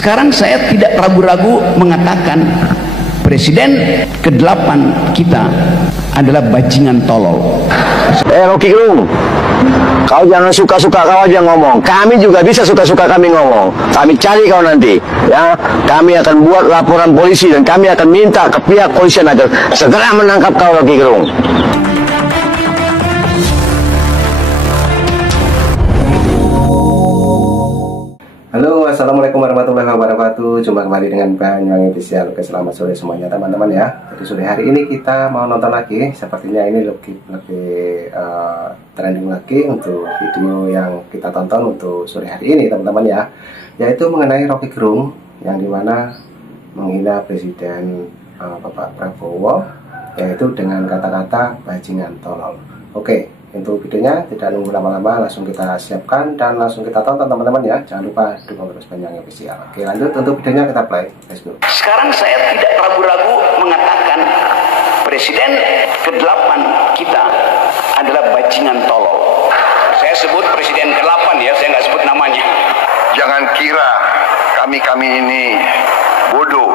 Sekarang saya tidak ragu-ragu mengatakan Presiden ke-8 kita adalah bajingan tolol. Rocky Gerung, kau jangan suka-suka kau aja ngomong. Kami juga bisa suka-suka kami ngomong. Kami cari kau nanti, ya. Kami akan buat laporan polisi dan kami akan minta ke pihak polisian agar segera menangkap kau, Rocky Gerung. Halo, assalamualaikum warahmatullahi wabarakatuh. Jumpa kembali dengan Banyuwangi Official. Oke, selamat sore semuanya teman-teman ya. Jadi sore hari ini kita mau nonton lagi. Sepertinya ini lebih trending lagi untuk video yang kita tonton untuk sore hari ini teman-teman ya. Yaitu mengenai Rocky Gerung yang dimana menghina Presiden Bapak Prabowo, yaitu dengan kata-kata bajingan tolol. Oke. Untuk videonya tidak nunggu lama-lama, langsung kita siapkan dan langsung kita tonton teman-teman ya. Jangan lupa dukung terus Banyuwangi Official. Oke, lanjut untuk videonya kita play. Let's go. Sekarang saya tidak ragu-ragu mengatakan Presiden ke-8 kita adalah bajingan tolol. Saya sebut Presiden ke-8 ya, saya nggak sebut namanya. Jangan kira kami ini bodoh.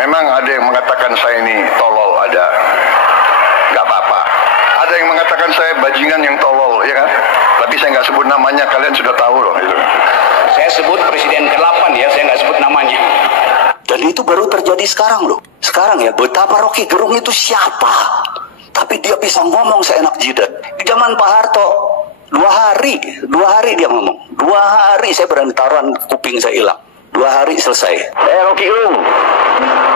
Memang ada yang mengatakan saya ini tolol, ada. Gak apa-apa. Ada yang mengatakan saya bajingan yang tolol, ya kan? Tapi saya nggak sebut namanya, kalian sudah tahu loh. Gitu. Saya sebut Presiden ke-8 ya, saya nggak sebut namanya. Dan itu baru terjadi sekarang loh. Sekarang ya, betapa Rocky Gerung itu siapa? Tapi dia bisa ngomong seenak jidat. Di zaman Pak Harto, dua hari dia ngomong. 2 hari saya berani taruhan kuping saya hilang. 2 hari selesai. Rocky Gerung,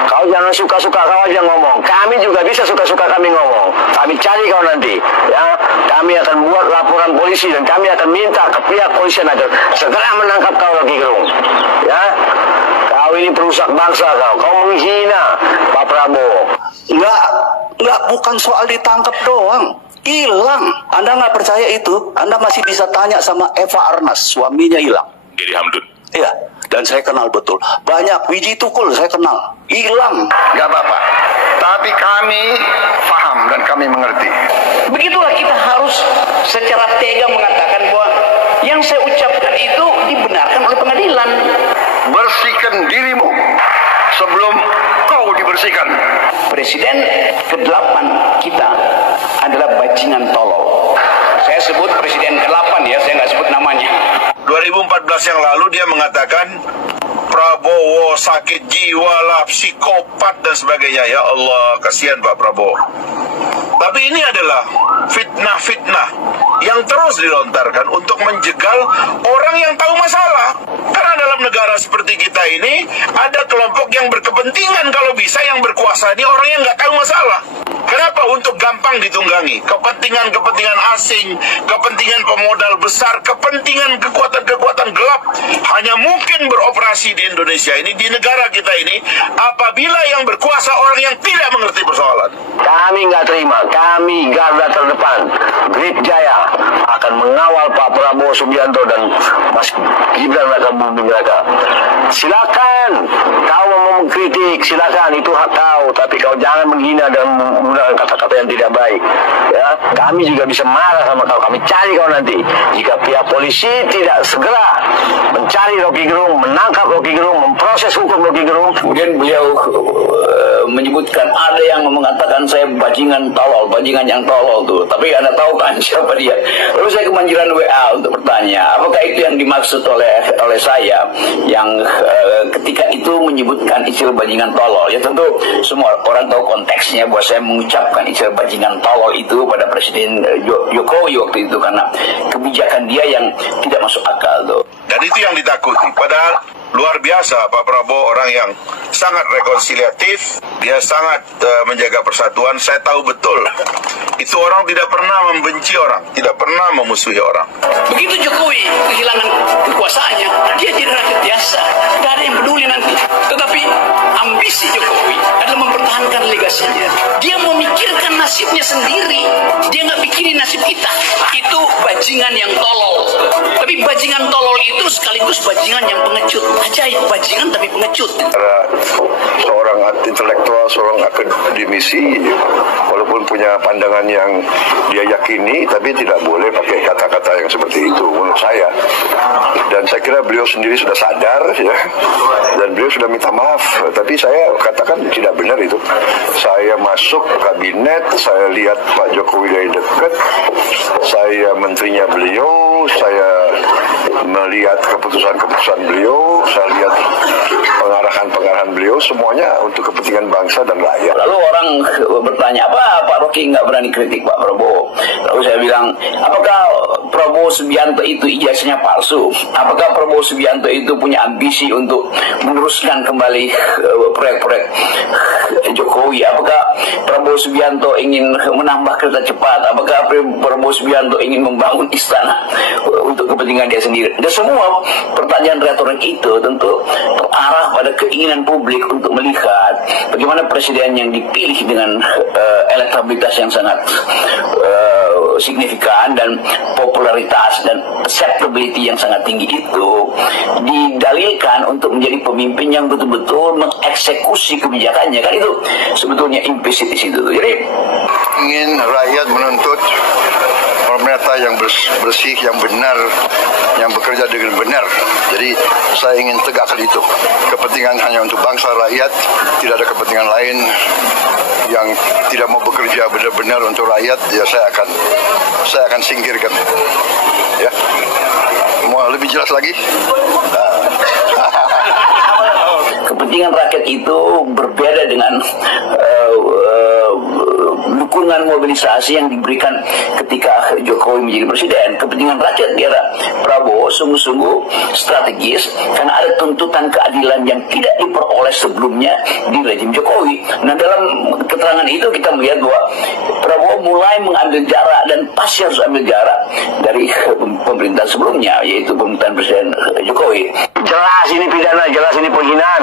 kau jangan suka-suka kau aja ngomong. Kami juga bisa suka-suka kami ngomong. Kami cari kau nanti, ya. Kami akan buat laporan polisi dan kami akan minta ke pihak polisian agar segera menangkap kau, Rocky Gerung, ya. Kau ini perusak bangsa kau menghina Pak Prabowo. Enggak, bukan soal ditangkap doang. Hilang. Anda nggak percaya itu? Anda masih bisa tanya sama Eva Arnas, suaminya hilang. Jadi Hamdun. Iya, dan saya kenal betul. Banyak Wiji Tukul saya kenal. Hilang. Gak apa-apa. Tapi kami paham dan kami mengerti. Begitulah kita harus secara tega mengatakan bahwa yang saya ucapkan itu dibenarkan oleh pengadilan. Bersihkan dirimu sebelum kau dibersihkan. Presiden ke-8 kita adalah bajingan tolol. Saya sebut Presiden ke-8 ya, saya nggak sebut namanya. 2014 yang lalu dia mengatakan Prabowo sakit jiwa lah, psikopat dan sebagainya. Ya Allah, kasihan Pak Prabowo. Tapi ini adalah fitnah-fitnah yang terus dilontarkan untuk menjegal orang yang tahu masalah. Karena dalam negara seperti kita ini ada kelompok yang berkepentingan, kalau bisa yang berkuasa ini orang yang nggak tahu masalah. Kenapa? Untuk gampang ditunggangi. Kepentingan-kepentingan asing, kepentingan pemodal besar, kepentingan kekuatan-kekuatan gelap hanya mungkin beroperasi di Indonesia ini, di negara kita ini, apabila yang berkuasa orang yang tidak mengerti persoalan. Kami nggak terima. Kami garda terdepan, Brib Jaya akan mengawal Pak Prabowo Subianto dan Mas Gibran Raka Buming Raka. Silakan, kau mau mengkritik, silakan, itu hak kau. Tapi kau jangan menghina dan menggunakan kata-kata yang tidak baik. Ya, kami juga bisa marah sama kau. Kami cari kau nanti. Jika pihak polisi tidak segera mencari Rocky Gerung, menangkap Rocky Gerung, memproses hukum Rocky Gerung. Kemudian beliau menyebutkan ada yang mengatakan saya bajingan tolol, bajingan yang tolol tuh. Tapi Anda tahu kan siapa dia? Lalu saya kemanjiran WA untuk bertanya, apakah itu yang dimaksud oleh saya yang ketika itu menyebutkan istilah bajingan tolol? Ya tentu semua orang tahu konteksnya bahwa saya mengucapkan istilah bajingan tolol itu pada Presiden Jokowi waktu itu karena kebijakan dia yang tidak masuk akal tuh. Dan itu yang ditakuti. Padahal luar biasa Pak Prabowo, orang yang sangat rekonsiliatif, dia sangat menjaga persatuan. Saya tahu betul itu orang tidak pernah membenci orang, tidak pernah memusuhi orang. Begitu Jokowi kehilangan kekuasaannya, dia jadi rakyat biasa, tidak ada yang peduli nanti. Tetapi ambisi Jokowi adalah mempertahankan legasinya. Dia memikirkan nasibnya sendiri, dia nggak pikirin nasib kita. Itu bajingan yang tolol. Tapi bajingan tolol itu sekaligus bajingan yang pengecut. Ajaib, bajingan tapi pengecut. Seorang intelektual, seorang akademisi, walaupun ataupun punya pandangan yang dia yakini, tapi tidak boleh pakai kata-kata yang seperti itu menurut saya. Dan saya kira beliau sendiri sudah sadar ya, dan beliau sudah minta maaf. Tapi saya katakan tidak benar itu. Saya masuk kabinet, saya lihat Pak Jokowi dari dekat, saya menterinya beliau, saya melihat keputusan-keputusan beliau, saya lihat pengarahan-pengarahan beliau, semuanya untuk kepentingan bangsa dan rakyat. Lalu orang bertanya, apa Pak Rocky nggak berani kritik Pak Prabowo? Lalu saya bilang, apakah Prabowo Subianto itu ijazahnya palsu? Apakah Prabowo Subianto itu punya ambisi untuk meneruskan kembali proyek-proyek Jokowi? Apakah Prabowo Subianto ingin menambah kereta cepat? Apakah Prabowo Subianto ingin membangun istana untuk kepentingan dia sendiri? Dan semua pertanyaan retorik itu tentu terarah pada keinginan publik untuk melihat bagaimana presiden yang dipilih dengan elektabilitas yang sangat signifikan dan popularitas dan acceptability yang sangat tinggi itu didalilkan untuk menjadi pemimpin yang betul-betul mengeksekusi kebijakannya. Kan itu sebetulnya implisit di situ. Jadi ingin rakyat menuntut pemerintah yang bersih, yang benar, yang bekerja dengan benar. Jadi saya ingin tegakkan itu. Kepentingan hanya untuk bangsa rakyat, tidak ada kepentingan lain yang tidak mau bekerja benar-benar untuk rakyat. Ya saya akan singkirkan. Ya, mau lebih jelas lagi? kepentingan rakyat itu berbeda dengan dukungan mobilisasi yang diberikan ketika Jokowi menjadi presiden. Kepentingan rakyat di era Prabowo sungguh-sungguh strategis karena ada tuntutan keadilan yang tidak diperoleh sebelumnya di rezim Jokowi. Nah, dalam keterangan itu kita melihat bahwa Prabowo mulai mengambil jarak dan pasti harus ambil jarak dari pemerintahan sebelumnya, yaitu pemerintahan Presiden Jokowi. Jelas ini pidana, jelas ini penghinaan.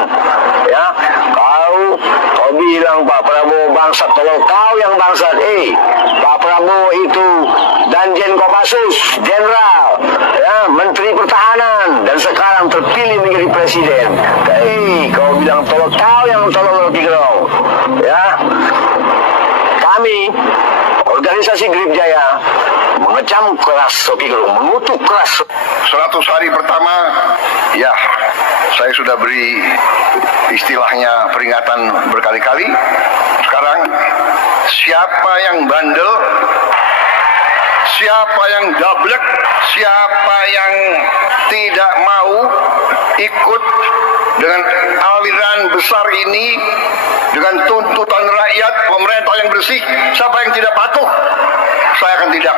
Ya, kau bilang Pak Prabowo bangsat, kalau kau yang bangsat, Pak Prabowo itu Danjen Kopassus, Jenderal, ya, Menteri Pertahanan, dan sekarang terpilih menjadi presiden. Kau bilang tolong, kau yang tolong Rocky Gerung, ya. Kami organisasi Grip Jaya mengecam keras Rocky Gerung, mengutuk keras. 100 hari pertama, ya, saya sudah beri istilahnya peringatan berkali-kali. Sekarang, siapa yang bandel, siapa yang gablek, siapa yang tidak mau ikut dengan aliran besar ini, dengan tuntutan rakyat, pemerintah yang bersih, siapa yang tidak patuh, saya akan tidak.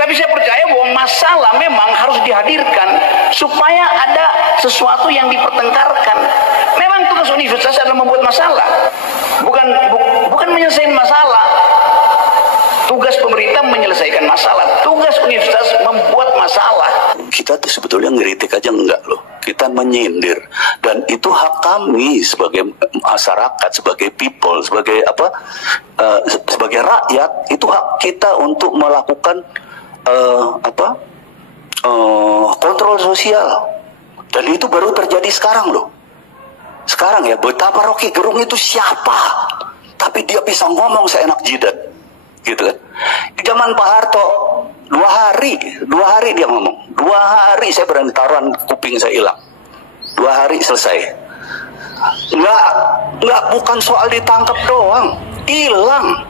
Tapi saya percaya bahwa masalah memang harus dihadirkan supaya ada sesuatu yang dipertengkarkan. Memang tugas universitas adalah membuat masalah, bukan menyelesaikan masalah. Tugas pemerintah menyelesaikan masalah, tugas universitas membuat masalah. Kita tuh sebetulnya ngeritik aja enggak loh, kita menyindir, dan itu hak kami sebagai masyarakat, sebagai people, sebagai sebagai rakyat, itu hak kita untuk melakukan kontrol sosial, dan itu baru terjadi sekarang loh. Sekarang ya, betapa Rocky Gerung itu siapa, tapi dia bisa ngomong seenak jidat, gitu kan. Di zaman Pak Harto, dua hari dia ngomong, 2 hari saya berani taruhan kuping saya hilang, 2 hari selesai. Nggak bukan soal ditangkap doang, hilang.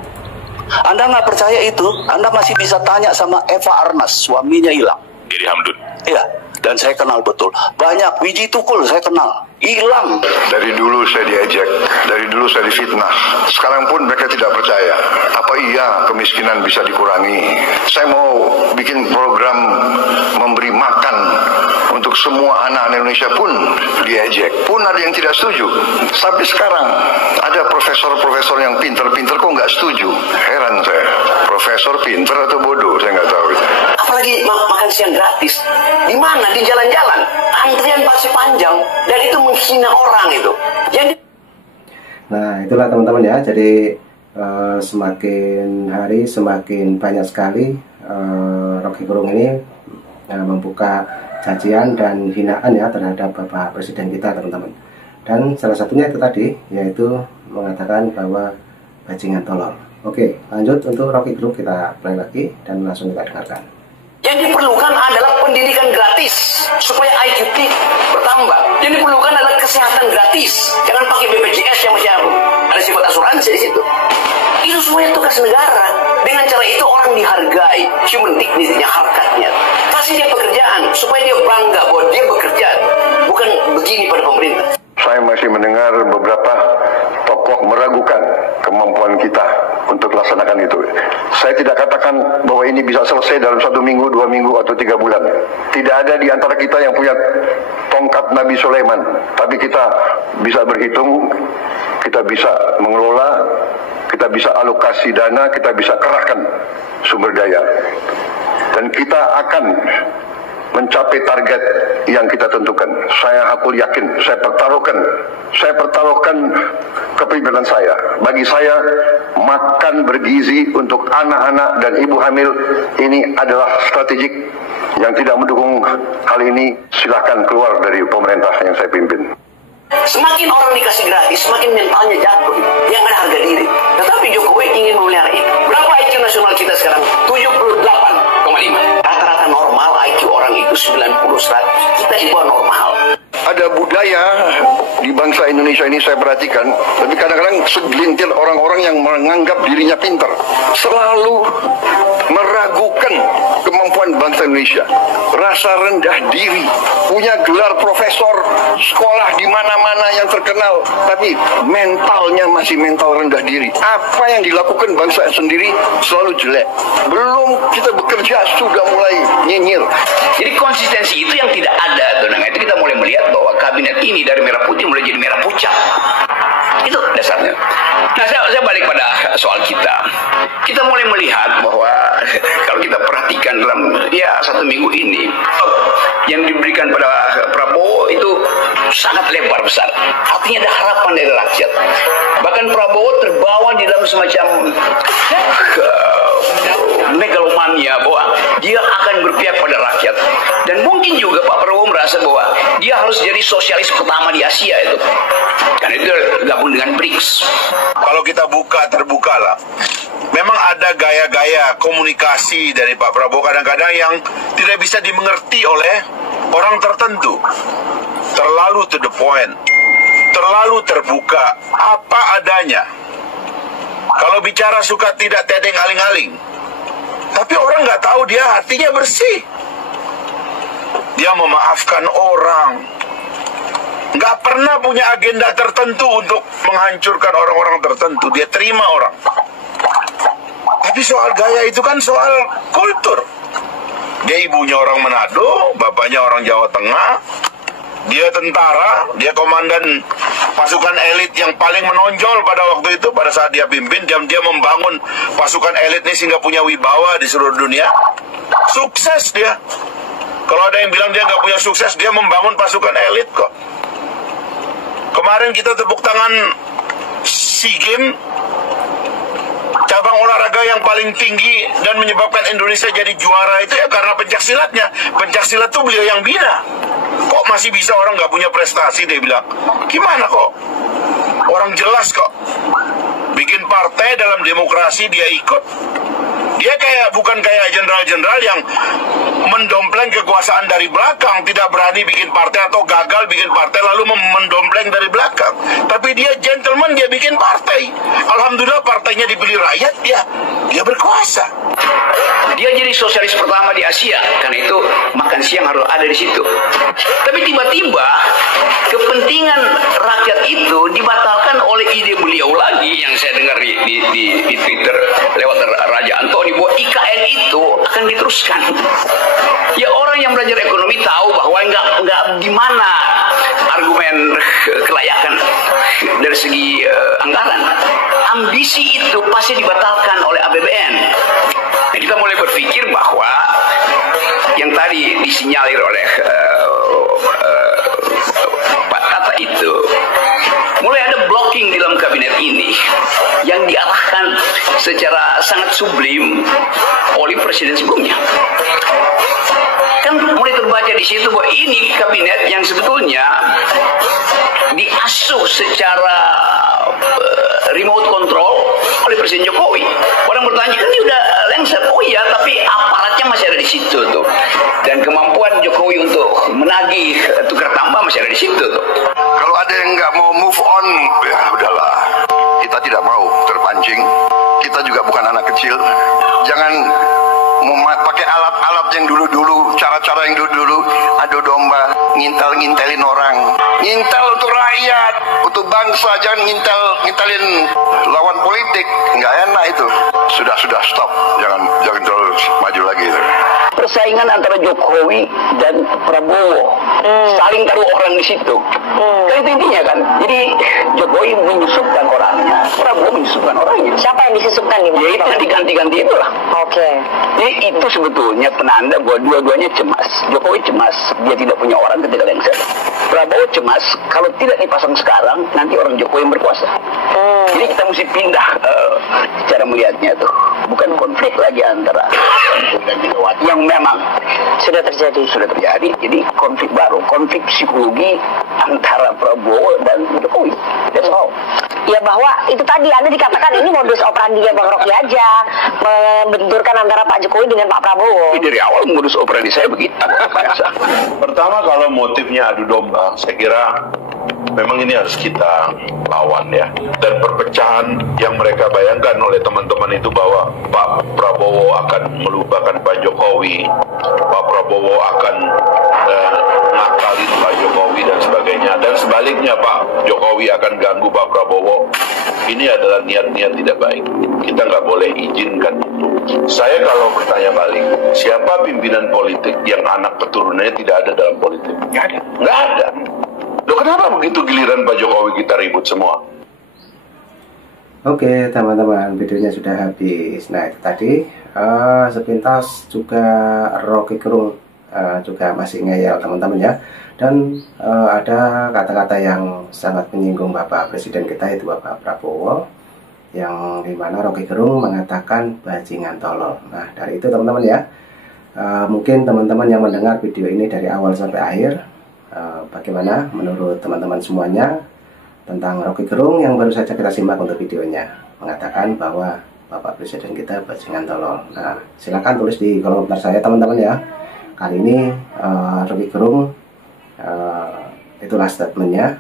Anda nggak percaya itu, Anda masih bisa tanya sama Eva Arnas, suaminya hilang. Didi Hamdun. Iya, dan saya kenal betul. Banyak, Wiji Tukul saya kenal, hilang. Dari dulu saya diejek, dari dulu saya difitnah. Sekarang pun mereka tidak percaya. Apa iya kemiskinan bisa dikurangi? Saya mau bikin program memberi makan untuk semua anak Indonesia pun diejek. Pun ada yang tidak setuju. Sampai sekarang ada profesor-profesor yang pinter-pinter kok nggak setuju. Heran saya. Profesor pinter atau bodoh, saya nggak tahu. Apalagi makan siang gratis. Di mana? Di jalan-jalan. Antrian pasti panjang. Dan itu menghina orang itu. Nah, itulah teman-teman ya. Jadi semakin hari semakin banyak sekali Rocky Gerung ini membuka cacian dan hinaan ya terhadap Bapak Presiden kita, teman-teman. Dan salah satunya itu tadi, yaitu mengatakan bahwa bajingan tolol. Oke, lanjut untuk Rocky Gerung kita play lagi dan langsung kita dengarkan. Yang diperlukan adalah pendidikan gratis supaya IQ bertambah. Yang diperlukan adalah kesehatan gratis. Jangan pakai BPJS yang masih ada sifat asuransi di situ. Itu semuanya tugas negara. Dengan cara itu orang dihargai, human dignity-nya, harkatnya. Kasih dia pekerjaan supaya dia bangga bahwa dia bekerja, bukan begini pada pemerintah. Saya masih mendengar beberapa tokoh meragukan kemampuan kita untuk laksanakan itu. Saya tidak katakan bahwa ini bisa selesai dalam 1 minggu, 2 minggu, atau 3 bulan. Tidak ada di antara kita yang punya tongkat Nabi Sulaiman. Tapi kita bisa berhitung, kita bisa mengelola, kita bisa alokasi dana, kita bisa kerahkan sumber daya. Dan kita akan mencapai target yang kita tentukan. Aku yakin, saya pertaruhkan kepemimpinan saya. Bagi saya, makan bergizi untuk anak-anak dan ibu hamil ini adalah strategik. Yang tidak mendukung hal ini, silakan keluar dari pemerintah yang saya pimpin. Semakin orang dikasih gratis, semakin mentalnya jatuh. Yang ada harga diri. Tetapi Jokowi ingin memelihara itu. Berapa IQ nasional kita sekarang? 78,5. Rata-rata normal IQ orang itu 90-100. Kita di bawah normal. Ada budaya di bangsa Indonesia ini saya perhatikan, tapi kadang-kadang segelintir orang-orang yang menganggap dirinya pintar selalu meragukan kemampuan bangsa Indonesia. Rasa rendah diri, punya gelar profesor, sekolah di mana-mana yang terkenal, tapi mentalnya masih mental rendah diri. Apa yang dilakukan bangsa sendiri selalu jelek. Belum kita bekerja sudah mulai nyinyir. Jadi konsistensi itu yang tidak ada. Nah, itu kita mulai melihat bahwa kabinet ini dari merah putih mulai jadi merah pucat. Itu dasarnya. Nah, saya balik pada soal kita. Kita mulai melihat bahwa kalau kita perhatikan dalam 1 minggu ini, yang diberikan pada Prabowo itu sangat lebar besar. Artinya ada harapan dari rakyat. Bahkan Prabowo terbawa di dalam semacam megalomania bahwa dia akan berpihak pada rakyat. Dan mungkin juga Pak Prabowo merasa bahwa dia harus jadi sosialis pertama di Asia itu. Karena itu gabung dengan BRICS. Kalau kita terbukalah. Memang ada gaya-gaya komunikasi dari Pak Prabowo kadang-kadang yang tidak bisa dimengerti oleh orang tertentu. Terlalu to the point, terlalu terbuka, apa adanya. Kalau bicara suka tidak tedeng aling-aling, tapi orang nggak tahu dia hatinya bersih. Dia memaafkan orang, nggak pernah punya agenda tertentu untuk menghancurkan orang-orang tertentu. Dia terima orang. Tapi soal gaya itu kan soal kultur. Dia ibunya orang Manado, bapaknya orang Jawa Tengah. Dia tentara, dia komandan pasukan elit yang paling menonjol pada waktu itu, pada saat dia pimpin. Dia membangun pasukan elit ini sehingga punya wibawa di seluruh dunia. Sukses dia. Kalau ada yang bilang dia nggak punya sukses, dia membangun pasukan elit kok. Kemarin kita tepuk tangan SEA Games, cabang olahraga yang paling tinggi dan menyebabkan Indonesia jadi juara itu ya karena pencaksilatnya. Pencaksilat tuh beliau yang bina. Kok masih bisa orang nggak punya prestasi, dia bilang. Gimana kok? Orang jelas kok. Bikin partai dalam demokrasi dia ikut. Dia bukan kayak jenderal-jenderal yang mendompleng kekuasaan dari belakang, tidak berani bikin partai atau gagal bikin partai lalu mendompleng dari belakang. Tapi dia gentleman, dia bikin partai. Alhamdulillah partainya dipilih rakyat, dia berkuasa. Dia jadi sosialis pertama di Asia, karena itu makan siang harus ada di situ. Tapi tiba-tiba kepentingan rakyat itu dibatalkan oleh ide beliau lagi yang saya dengar di Twitter lewat Raja Antoni, bahwa IKN itu akan diteruskan. Ya orang yang belajar ekonomi tahu bahwa nggak gimana argumen kelayakan dari segi anggaran. Ambisi itu pasti dibatalkan oleh APBN. Nah, kita mulai berpikir bahwa yang tadi disinyalir oleh Pak Tata itu, mulai ada blocking di dalam kabinet ini yang diarahkan secara sangat sublim oleh presiden sebelumnya. Kan mulai terbaca di situ bahwa ini kabinet yang sebetulnya diasuh secara remote control oleh Presiden Jokowi. Orang bertanya, kan dia udah lengser. Oh iya, tapi aparatnya masih ada di situ tuh. Dan kemampuan Jokowi untuk menagih tukar tambah masih ada di situ tuh. Kalau ada yang nggak mau move on, ya udahlah. Kita tidak mau terpancing. Kita juga bukan anak kecil. Jangan pakai alat-alat yang dulu-dulu, cara-cara yang dulu-dulu, adu domba, ngintel-ngintelin orang. Ngintel untuk rakyat, untuk bangsa, jangan ngintelin lawan politik. Nggak enak itu. Sudah stop. Jangan terus maju lagi itu. Persaingan antara Jokowi dan Prabowo, saling taruh orang di situ. Kan itu intinya kan. Jadi Jokowi menyusupkan orangnya, Prabowo menyusupkan orangnya. Siapa yang disusupkan nih? Ya itu yang diganti-ganti itu lah. Oke. Jadi itu sebetulnya penanda bahwa dua-duanya cemas. Jokowi cemas, dia tidak punya orang ketika lengser. Prabowo cemas, kalau tidak dipasang sekarang, nanti orang Jokowi yang berkuasa. Jadi kita mesti pindah cara melihatnya tuh. Bukan konflik lagi antara yang memang sudah terjadi. Jadi konflik baru, konflik psikologi antara Prabowo dan Jokowi. That's all. Ya bahwa itu tadi Anda dikatakan ini modus operandinya Bang Rocky aja, membenturkan antara Pak Jokowi dengan Pak Prabowo. Dari awal modus operandi saya begitu. Pertama, kalau motifnya adu domba, saya kira memang ini harus kita lawan ya. Dan perpecahan yang mereka bayangkan oleh teman-teman itu bahwa Pak Prabowo akan melupakan Pak Jokowi, Pak Prabowo akan ngakalin Pak Jokowi dan sebagainya, dan sebaliknya Pak Jokowi akan ganggu Pak Prabowo. Ini adalah niat-niat tidak baik. Kita nggak boleh izinkan itu. Saya kalau bertanya balik, siapa pimpinan politik yang anak keturunannya tidak ada dalam politik? Nggak ada. Loh, kenapa begitu giliran Pak Jokowi kita ribut semua? Oke teman-teman, videonya sudah habis. Nah itu tadi sepintas juga Rocky Gerung juga masih ngeyel teman-teman ya. Dan ada kata-kata yang sangat menyinggung Bapak Presiden kita, itu Bapak Prabowo, yang dimana Rocky Gerung mengatakan bajingan tolol. Nah dari itu teman-teman ya, mungkin teman-teman yang mendengar video ini dari awal sampai akhir, bagaimana menurut teman-teman semuanya tentang Rocky Gerung yang baru saja kita simak untuk videonya, mengatakan bahwa Bapak Presiden kita bajingan tolol. Nah silakan tulis di kolom komentar saya teman-teman ya. Kali ini Rocky Gerung itulah statementnya.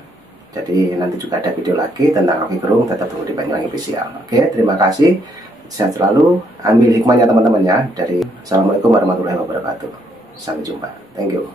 Jadi nanti juga ada video lagi tentang Rocky Gerung, tetap tunggu di Banyuwangi Official. Oke, terima kasih, sehat selalu, ambil hikmahnya teman-teman ya. Dari Assalamualaikum warahmatullahi wabarakatuh. Sampai jumpa, thank you.